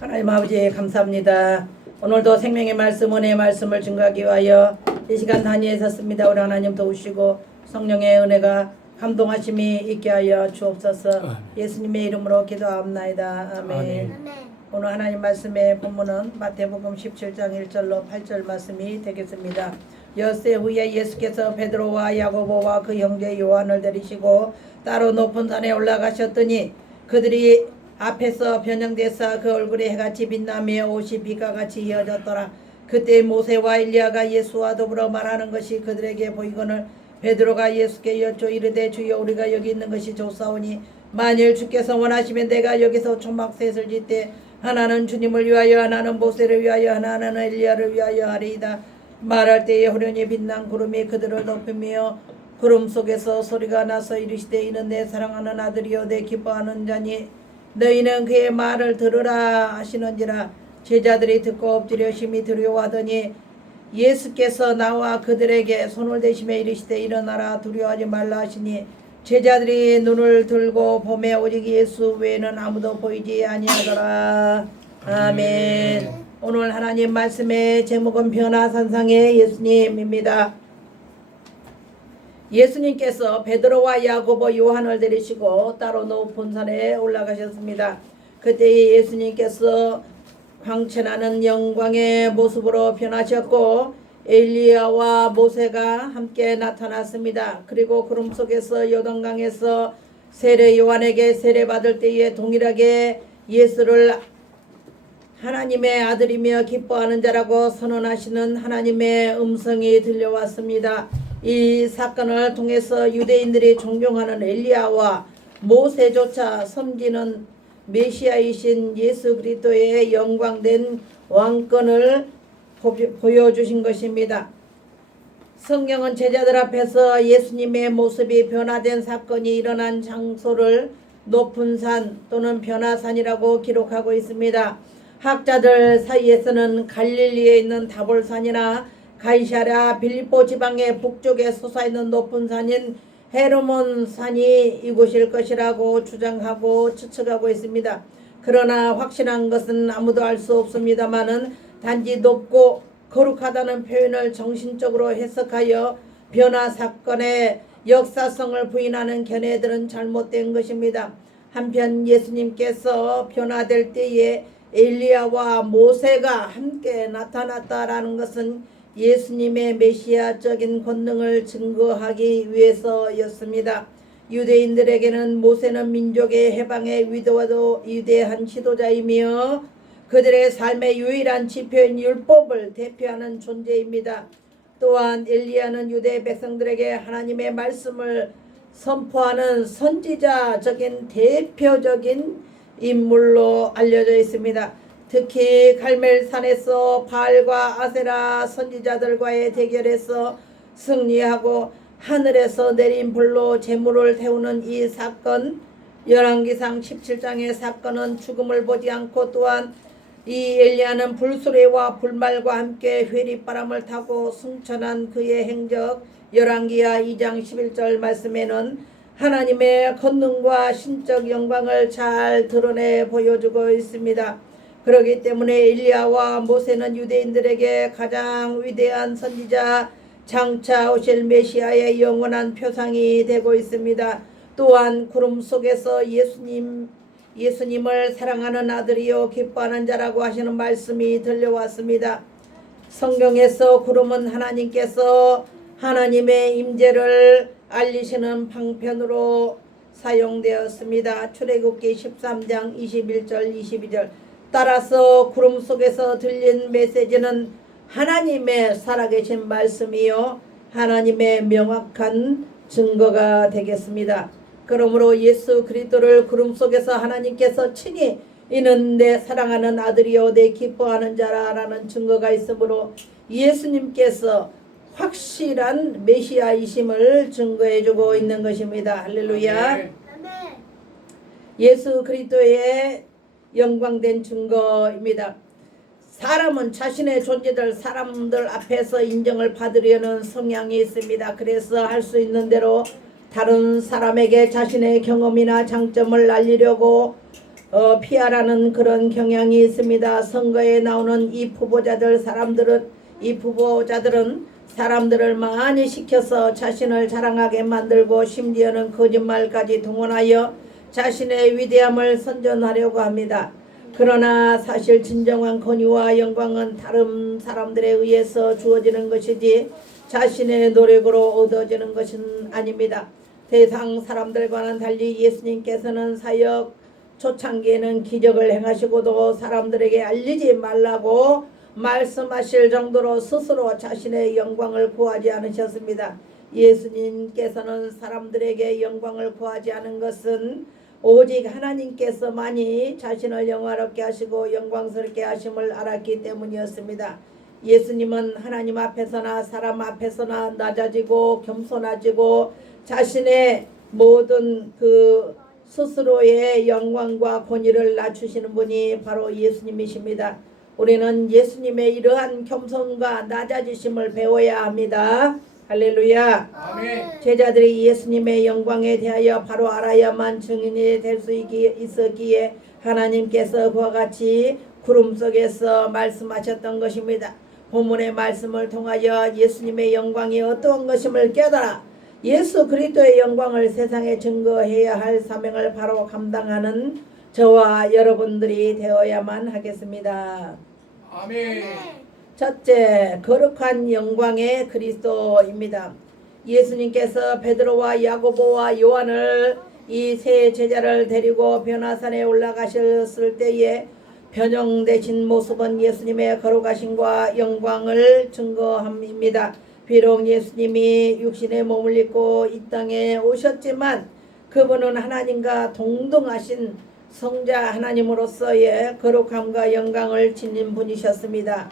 하나님 아버지 감사합니다. 오늘도 생명의 말씀, 은혜의 말씀을 증거하기 위하여 이 시간 단위에 섰습니다. 우리 하나님 도우시고 성령의 은혜가 감동하심이 있게 하여 주옵소서. 예수님의 이름으로 기도합나이다. 아멘. 오늘 하나님 말씀의 본문은 마태복음 17장 1절로 8절 말씀이 되겠습니다. 엿새 후에 예수께서 베드로와 야고보와 그 형제 요한을 데리시고 따로 높은 산에 올라가셨더니 그들이 앞에서 변형되사 그 얼굴에 해같이 빛나며 옷이 빛과 같이 이어졌더라. 그때 모세와 엘리야가 예수와 더불어 말하는 것이 그들에게 보이거늘 베드로가 예수께 여쭈 이르되 주여 우리가 여기 있는 것이 좋사오니 만일 주께서 원하시면 내가 여기서 초막셋을 짓되 하나는 주님을 위하여 하나는 모세를 위하여 하나는 엘리야를 위하여 하리이다. 말할 때에 호련히 빛난 구름이 그들을 덮으며 구름 속에서 소리가 나서 이르시되 이는 내 사랑하는 아들이요 내 기뻐하는 자니 너희는 그의 말을 들으라 하시는지라. 제자들이 듣고 엎드려 심히 두려워하더니 예수께서 나와 그들에게 손을 대시며 이르시되 일어나라 두려워하지 말라 하시니 제자들이 눈을 들고 보매 오직 예수 외에는 아무도 보이지 아니하더라. 아멘. 오늘 하나님 말씀의 제목은 변화산상의 예수님입니다. 예수님께서 베드로와 야고보 요한을 데리시고 따로 높은 산에 올라가셨습니다. 그때 예수님께서 광채나는 영광의 모습으로 변하셨고 엘리야와 모세가 함께 나타났습니다. 그리고 구름 속에서 요단강에서 세례 요한에게 세례받을 때에 동일하게 예수를 하나님의 아들이며 기뻐하는 자라고 선언하시는 하나님의 음성이 들려왔습니다. 이 사건을 통해서 유대인들이 존경하는 엘리야와 모세조차 섬기는 메시아이신 예수 그리스도의 영광된 왕권을 보여주신 것입니다. 성경은 제자들 앞에서 예수님의 모습이 변화된 사건이 일어난 장소를 높은 산 또는 변화산이라고 기록하고 있습니다. 학자들 사이에서는 갈릴리에 있는 다볼산이나 가이사랴 빌립보 지방의 북쪽에 솟아있는 높은 산인 헤르몬 산이 이곳일 것이라고 주장하고 추측하고 있습니다. 그러나 확실한 것은 아무도 알 수 없습니다마는 단지 높고 거룩하다는 표현을 정신적으로 해석하여 변화 사건의 역사성을 부인하는 견해들은 잘못된 것입니다. 한편 예수님께서 변화될 때에 엘리야와 모세가 함께 나타났다라는 것은 예수님의 메시아적인 권능을 증거하기 위해서였습니다. 유대인들에게는 모세는 민족의 해방의 위대한 지도자이며 그들의 삶의 유일한 지표인 율법을 대표하는 존재입니다. 또한 엘리야는 유대 백성들에게 하나님의 말씀을 선포하는 선지자적인 대표적인 인물로 알려져 있습니다. 특히 갈멜산에서 바알과 아세라 선지자들과의 대결에서 승리하고 하늘에서 내린 불로 재물을 태우는 이 사건, 열왕기상 17장의 사건은 죽음을 보지 않고 또한 이 엘리야는 불수레와 불말과 함께 회리바람을 타고 승천한 그의 행적, 열왕기하 2장 11절 말씀에는 하나님의 권능과 신적 영광을 잘 드러내 보여주고 있습니다. 그렇기 때문에 엘리야와 모세는 유대인들에게 가장 위대한 선지자, 장차 오실 메시아의 영원한 표상이 되고 있습니다. 또한 구름 속에서 예수님을 사랑하는 아들이요 기뻐하는 자라고 하시는 말씀이 들려왔습니다. 성경에서 구름은 하나님께서 하나님의 임재를 알리시는 방편으로 사용되었습니다. 출애굽기 13장 21절 22절. 따라서 구름 속에서 들린 메시지는 하나님의 살아계신 말씀이요 하나님의 명확한 증거가 되겠습니다. 그러므로 예수 그리스도를 구름 속에서 하나님께서 친히 이는 내 사랑하는 아들이요 내 기뻐하는 자라라는 증거가 있으므로 예수님께서 확실한 메시아이심을 증거해주고 있는 것입니다. 할렐루야. 예수 그리스도의 영광된 증거입니다. 사람은 자신의 존재를 사람들 앞에서 인정을 받으려는 성향이 있습니다. 그래서 할 수 있는 대로 다른 사람에게 자신의 경험이나 장점을 알리려고 피하라는 그런 경향이 있습니다. 선거에 나오는 이 후보자들은 사람들을 많이 시켜서 자신을 자랑하게 만들고 심지어는 거짓말까지 동원하여 자신의 위대함을 선전하려고 합니다. 그러나 사실 진정한 권위와 영광은 다른 사람들에 의해서 주어지는 것이지 자신의 노력으로 얻어지는 것은 아닙니다. 세상 사람들과는 달리 예수님께서는 사역 초창기에는 기적을 행하시고도 사람들에게 알리지 말라고 말씀하실 정도로 스스로 자신의 영광을 구하지 않으셨습니다. 예수님께서는 사람들에게 영광을 구하지 않은 것은 오직 하나님께서만이 자신을 영화롭게 하시고 영광스럽게 하심을 알았기 때문이었습니다. 예수님은 하나님 앞에서나 사람 앞에서나 낮아지고 겸손하지고 자신의 모든 스스로의 영광과 권위를 낮추시는 분이 바로 예수님이십니다. 우리는 예수님의 이러한 겸손과 낮아지심을 배워야 합니다. 할렐루야. 아멘. 제자들이 예수님의 영광에 대하여 바로 알아야만 증인이 될 수 있었기에 하나님께서 그와 같이 구름 속에서 말씀하셨던 것입니다. 본문의 말씀을 통하여 예수님의 영광이 어떠한 것임을 깨달아 예수 그리스도의 영광을 세상에 증거해야 할 사명을 바로 감당하는 저와 여러분들이 되어야만 하겠습니다. 아멘. 첫째, 거룩한 영광의 그리스도입니다. 예수님께서 베드로와 야고보와 요한을 이 세 제자를 데리고 변화산에 올라가셨을 때에 변형되신 모습은 예수님의 거룩하심과 영광을 증거합니다. 비록 예수님이 육신의 몸을 입고 이 땅에 오셨지만 그분은 하나님과 동등하신 성자 하나님으로서의 거룩함과 영광을 지닌 분이셨습니다.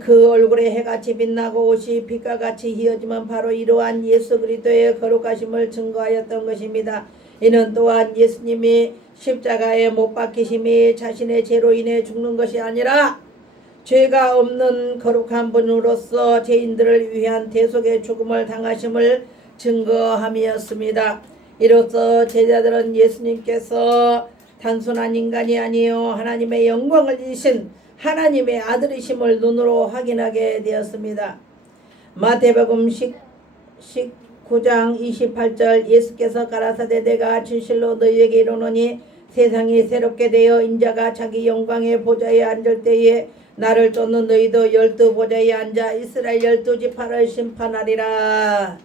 그 얼굴에 해같이 빛나고 옷이 빛과 같이 희어지만 바로 이러한 예수 그리스도의 거룩하심을 증거하였던 것입니다. 이는 또한 예수님이 십자가에 못 박히심이 자신의 죄로 인해 죽는 것이 아니라 죄가 없는 거룩한 분으로서 죄인들을 위한 대속의 죽음을 당하심을 증거함이었습니다. 이로써 제자들은 예수님께서 단순한 인간이 아니요 하나님의 영광을 이신 하나님의 아들이심을 눈으로 확인하게 되었습니다. 마태복음 19장 28절 예수께서 가라사대 내가 진실로 너희에게 이르노니 세상이 새롭게 되어 인자가 자기 영광의 보좌에 앉을 때에 나를 쫓는 너희도 12 보좌에 앉아 이스라엘 12지파를 심판하리라.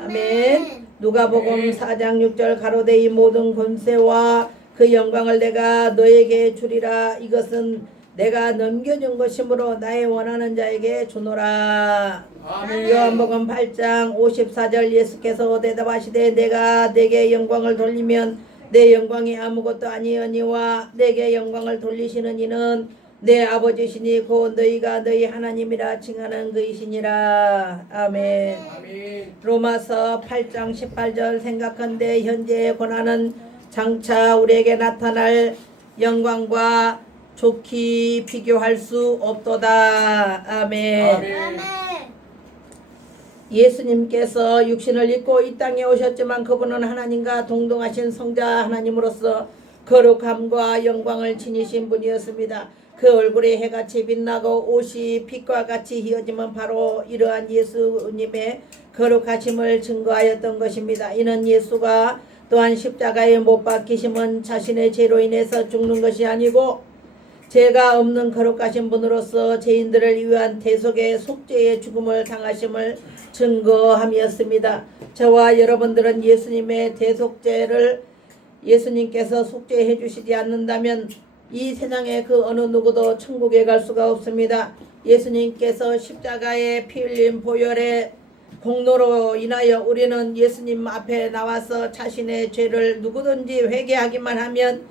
아멘. 누가복음 4장 6절 가로되 이 모든 권세와 그 영광을 내가 너에게 주리라. 이것은 내가 넘겨준 것이므로 나의 원하는 자에게 주노라. 아멘. 요한복음 8장 54절 예수께서 대답하시되 내가 내게 영광을 돌리면 내 영광이 아무것도 아니오니와 내게 영광을 돌리시는 이는 내 아버지시니 곧 너희가 너희 하나님이라 칭하는 그이시니라. 아멘. 아멘. 로마서 8장 18절 생각한데 현재의 고난은 장차 우리에게 나타날 영광과 좋게 비교할 수 없도다. 아멘. 아멘. 예수님께서 육신을 입고 이 땅에 오셨지만 그분은 하나님과 동등하신 성자 하나님으로서 거룩함과 영광을 지니신 분이었습니다. 그 얼굴에 해같이 빛나고 옷이 빛과 같이 희어지면 바로 이러한 예수님의 거룩하심을 증거하였던 것입니다. 이는 예수가 또한 십자가에 못 박히심은 자신의 죄로 인해서 죽는 것이 아니고 죄가 없는 거룩하신 분으로서 죄인들을 위한 대속의 속죄의 죽음을 당하심을 증거함이었습니다. 저와 여러분들은 예수님의 대속죄를 예수님께서 속죄해 주시지 않는다면 이 세상의 그 어느 누구도 천국에 갈 수가 없습니다. 예수님께서 십자가에 피 흘린 보혈의 공로로 인하여 우리는 예수님 앞에 나와서 자신의 죄를 누구든지 회개하기만 하면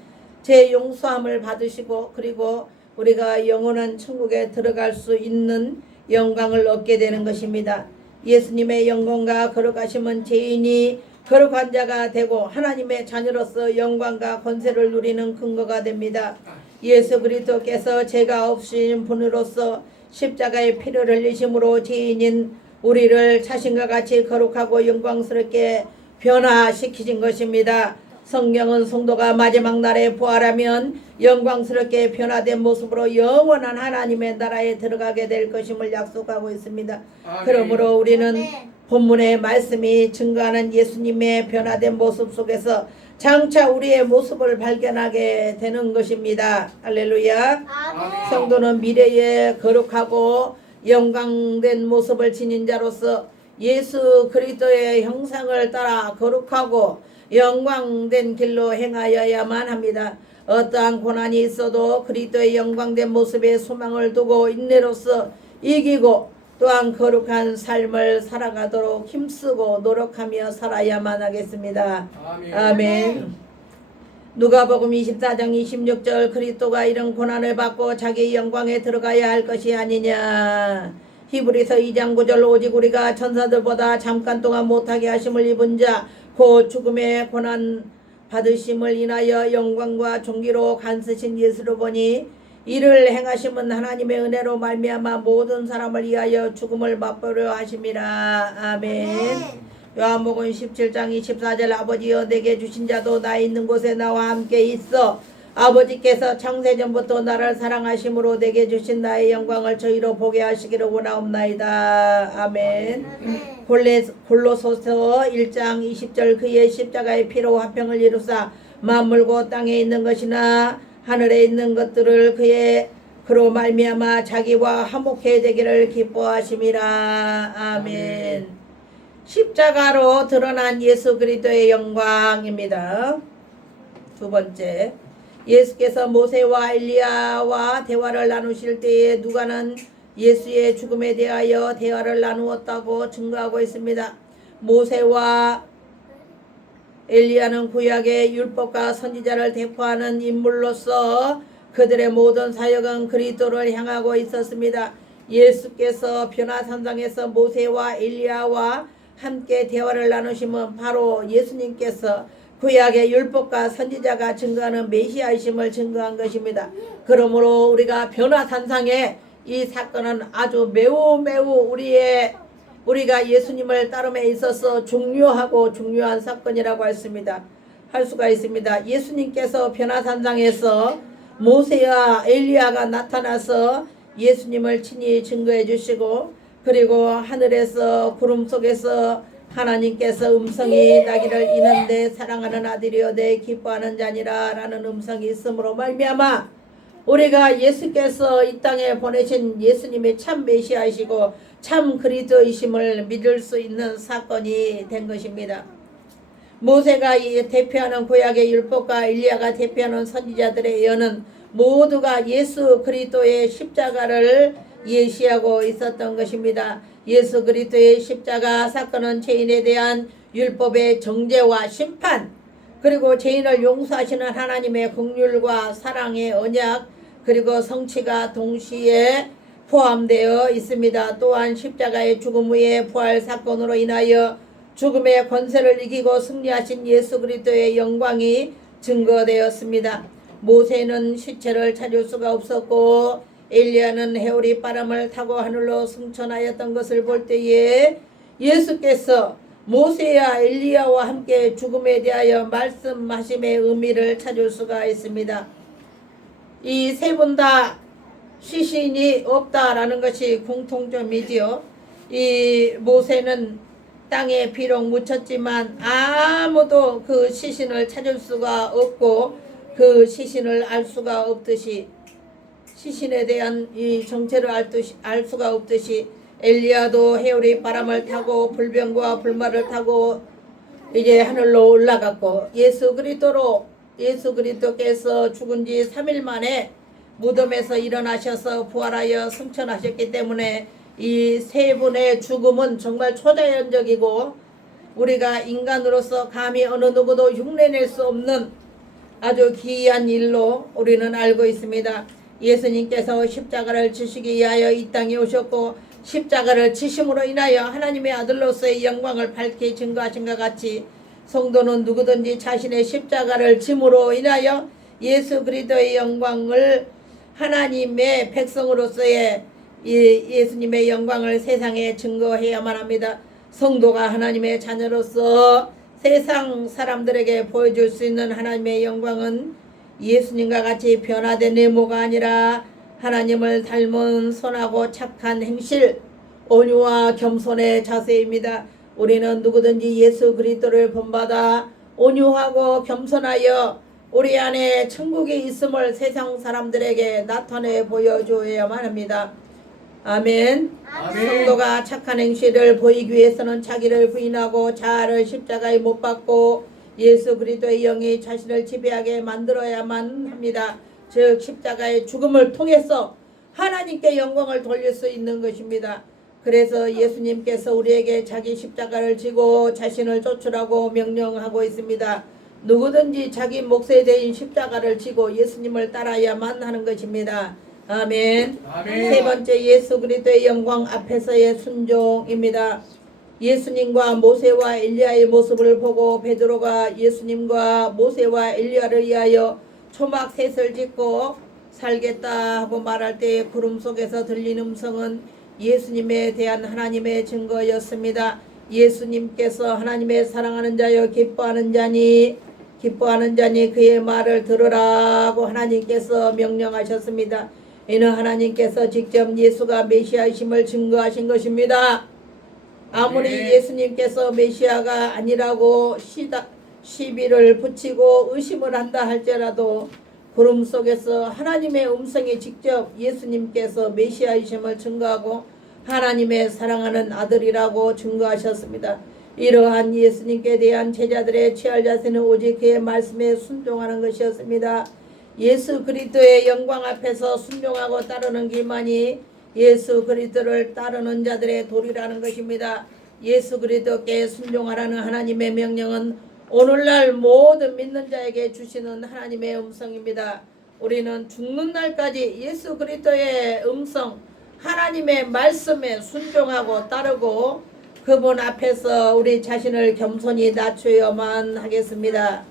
죄 용서함을 받으시고 그리고 우리가 영원한 천국에 들어갈 수 있는 영광을 얻게 되는 것입니다. 예수님의 영광과 거룩하심은 죄인이 거룩한 자가 되고 하나님의 자녀로서 영광과 권세를 누리는 근거가 됩니다. 예수 그리스도께서 죄가 없으신 분으로서 십자가의 피를 흘리심으로 죄인인 우리를 자신과 같이 거룩하고 영광스럽게 변화시키신 것입니다. 성경은 성도가 마지막 날에 부활하면 영광스럽게 변화된 모습으로 영원한 하나님의 나라에 들어가게 될 것임을 약속하고 있습니다. 그러므로 우리는 본문의 말씀이 증거하는 예수님의 변화된 모습 속에서 장차 우리의 모습을 발견하게 되는 것입니다. 할렐루야. 성도는 미래에 거룩하고 영광된 모습을 지닌 자로서 예수 그리스도의 형상을 따라 거룩하고 영광된 길로 행하여야만 합니다. 어떠한 고난이 있어도 그리스도의 영광된 모습에 소망을 두고 인내로서 이기고 또한 거룩한 삶을 살아가도록 힘쓰고 노력하며 살아야만 하겠습니다. 아멘. 누가복음 24장 26절 그리스도가 이런 고난을 받고 자기의 영광에 들어가야 할 것이 아니냐. 히브리서 2장 9절 오직 우리가 천사들보다 잠깐 동안 못하게 하심을 입은 자 곧 죽음의 고난 받으심을 인하여 영광과 존귀로 간쓰신 예수를 보니 이를 행하심은 하나님의 은혜로 말미암아 모든 사람을 위하여 죽음을 맛보려 하심이라. 아멘. 요한복음 17장 24절 아버지여 내게 주신 자도 나 있는 곳에 나와 함께 있어 아버지께서 창세전부터 나를 사랑하심으로 내게 주신 나의 영광을 저희로 보게 하시기를 원하옵나이다. 아멘. 골로소서 1장 20절 그의 십자가의 피로 화평을 이루사 만물고 땅에 있는 것이나 하늘에 있는 것들을 그로 말미암아 자기와 화목해 되기를 기뻐하심이라. 아멘. 십자가로 드러난 예수 그리스도의 영광입니다. 두 번째, 예수께서 모세와 엘리야와 대화를 나누실 때에 누가는 예수의 죽음에 대하여 대화를 나누었다고 증거하고 있습니다. 모세와 엘리야는 구약의 율법과 선지자를 대표하는 인물로서 그들의 모든 사역은 그리스도를 향하고 있었습니다. 예수께서 변화산상에서 모세와 엘리야와 함께 대화를 나누시면 바로 예수님께서 구약의 율법과 선지자가 증거하는 메시아이심을 증거한 것입니다. 그러므로 우리가 변화산상에 이 사건은 아주 매우 우리가 예수님을 따름에 있어서 중요한 사건이라고 할 수가 있습니다. 예수님께서 변화산상에서 모세와 엘리야가 나타나서 예수님을 친히 증거해 주시고 그리고 하늘에서 구름 속에서 하나님께서 음성이 나기를 이는데 사랑하는 아들이여 내 기뻐하는 자니라 라는 음성이 있음으로 말미암아 우리가 예수께서 이 땅에 보내신 예수님의 참 메시아이시고 참 그리스도이심을 믿을 수 있는 사건이 된 것입니다. 모세가 대표하는 구약의 율법과 엘리야가 대표하는 선지자들의 예언은 모두가 예수 그리스도의 십자가를 예시하고 있었던 것입니다. 예수 그리스도의 십자가 사건은 죄인에 대한 율법의 정죄와 심판 그리고 죄인을 용서하시는 하나님의 긍휼과 사랑의 언약 그리고 성취가 동시에 포함되어 있습니다. 또한 십자가의 죽음 후의 부활 사건으로 인하여 죽음의 권세를 이기고 승리하신 예수 그리스도의 영광이 증거되었습니다. 모세는 시체를 찾을 수가 없었고 엘리야는 해오리 바람을 타고 하늘로 승천하였던 것을 볼 때에 예수께서 모세와 엘리야와 함께 죽음에 대하여 말씀하심의 의미를 찾을 수가 있습니다. 이 세 분 다 시신이 없다라는 것이 공통점이지요. 이 모세는 땅에 비록 묻혔지만 아무도 그 시신을 찾을 수가 없고 그 시신을 알 수가 없듯이 시신에 대한 이 정체를 알 수가 없듯이 엘리야도 해오리 바람을 타고 불병과 불말을 타고 이제 하늘로 올라갔고 예수 그리스도께서 죽은 지 3일 만에 무덤에서 일어나셔서 부활하여 승천하셨기 때문에 이 세 분의 죽음은 정말 초자연적이고 우리가 인간으로서 감히 어느 누구도 흉내낼 수 없는 아주 기이한 일로 우리는 알고 있습니다. 예수님께서 십자가를 지시기 위하여 이 땅에 오셨고 십자가를 지심으로 인하여 하나님의 아들로서의 영광을 밝히 증거하신 것 같이 성도는 누구든지 자신의 십자가를 짐으로 인하여 예수 그리스도의 영광을 하나님의 백성으로서의 예수님의 영광을 세상에 증거해야만 합니다. 성도가 하나님의 자녀로서 세상 사람들에게 보여줄 수 있는 하나님의 영광은 예수님과 같이 변화된 외모가 아니라 하나님을 닮은 선하고 착한 행실, 온유와 겸손의 자세입니다. 우리는 누구든지 예수 그리스도를 본받아 온유하고 겸손하여 우리 안에 천국이 있음을 세상 사람들에게 나타내 보여줘야만 합니다. 아멘. 성도가 착한 행실을 보이기 위해서는 자기를 부인하고 자아를 십자가에 못 박고 예수 그리스도의 영이 자신을 지배하게 만들어야만 합니다. 즉 십자가의 죽음을 통해서 하나님께 영광을 돌릴 수 있는 것입니다. 그래서 예수님께서 우리에게 자기 십자가를 지고 자신을 쫓으라고 명령하고 있습니다. 누구든지 자기 몫에 대인 십자가를 지고 예수님을 따라야만 하는 것입니다. 아멘. 세 번째, 예수 그리스도의 영광 앞에서의 순종입니다. 예수님과 모세와 엘리야의 모습을 보고 베드로가 예수님과 모세와 엘리야를 위하여 초막 셋을 짓고 살겠다 하고 말할 때 구름 속에서 들린 음성은 예수님에 대한 하나님의 증거였습니다. 예수님께서 하나님의 사랑하는 자여 기뻐하는 자니 그의 말을 들으라고 하나님께서 명령하셨습니다. 이는 하나님께서 직접 예수가 메시아이심을 증거하신 것입니다. 아무리 예수님께서 메시아가 아니라고 시비를 붙이고 의심을 한다 할지라도 구름 속에서 하나님의 음성이 직접 예수님께서 메시아이심을 증거하고 하나님의 사랑하는 아들이라고 증거하셨습니다. 이러한 예수님께 대한 제자들의 취할 자세는 오직 그의 말씀에 순종하는 것이었습니다. 예수 그리스도의 영광 앞에서 순종하고 따르는 길만이 예수 그리스도를 따르는 자들의 도리라는 것입니다. 예수 그리스도께 순종하라는 하나님의 명령은 오늘날 모든 믿는 자에게 주시는 하나님의 음성입니다. 우리는 죽는 날까지 예수 그리스도의 음성, 하나님의 말씀에 순종하고 따르고 그분 앞에서 우리 자신을 겸손히 낮춰야만 하겠습니다.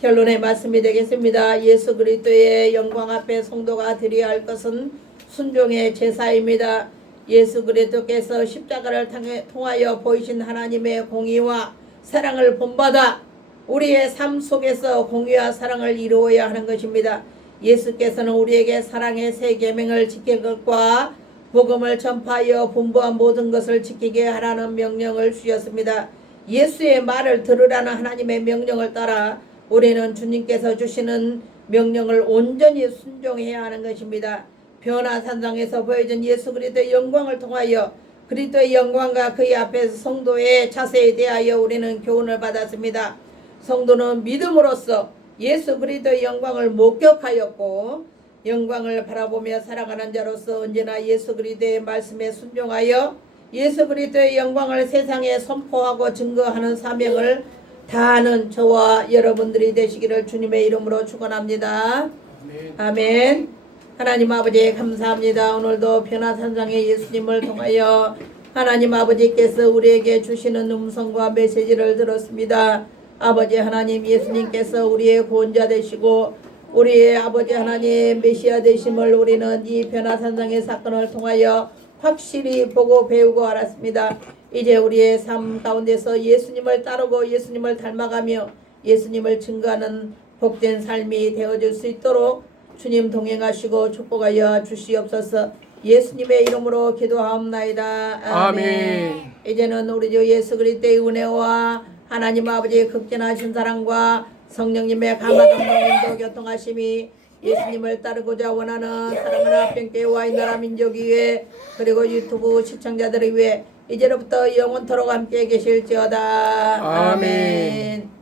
결론의 말씀이 되겠습니다. 예수 그리스도의 영광 앞에 성도가 드려야 할 것은 순종의 제사입니다. 예수 그리스도께서 십자가를 통하여 보이신 하나님의 공의와 사랑을 본받아 우리의 삶 속에서 공의와 사랑을 이루어야 하는 것입니다. 예수께서는 우리에게 사랑의 세 계명을 지킬 것과 복음을 전파하여 분부한 모든 것을 지키게 하라는 명령을 주셨습니다. 예수의 말을 들으라는 하나님의 명령을 따라 우리는 주님께서 주시는 명령을 온전히 순종해야 하는 것입니다. 변화산상에서 보여준 예수 그리스도의 영광을 통하여 그리스도의 영광과 그의 앞에서 성도의 자세에 대하여 우리는 교훈을 받았습니다. 성도는 믿음으로써 예수 그리스도의 영광을 목격하였고 영광을 바라보며 살아가는 자로서 언제나 예수 그리스도의 말씀에 순종하여 예수 그리스도의 영광을 세상에 선포하고 증거하는 사명을 다하는 저와 여러분들이 되시기를 주님의 이름으로 축원합니다. 아멘. 하나님 아버지 감사합니다. 오늘도 변화산상의 예수님을 통하여 하나님 아버지께서 우리에게 주시는 음성과 메시지를 들었습니다. 아버지 하나님, 예수님께서 우리의 구원자 되시고 우리의 아버지 하나님 메시아 되심을 우리는 이 변화산상의 사건을 통하여 확실히 보고 배우고 알았습니다. 이제 우리의 삶 가운데서 예수님을 따르고 예수님을 닮아가며 예수님을 증거하는 복된 삶이 되어줄 수 있도록 주님 동행하시고 축복하여 주시옵소서. 예수님의 이름으로 기도하옵나이다. 아멘. 이제는 우리 주 예수 그리스도의 은혜와 하나님 아버지의 극진하신 사랑과 성령님의 감화감 동행도 교통하심이 예수님을 따르고자 원하는 사랑하는 합병교회와 이 나라 민족 위에 그리고 유튜브 시청자들을 위해 이제로부터 영원토록 함께 계실지어다. 아멘.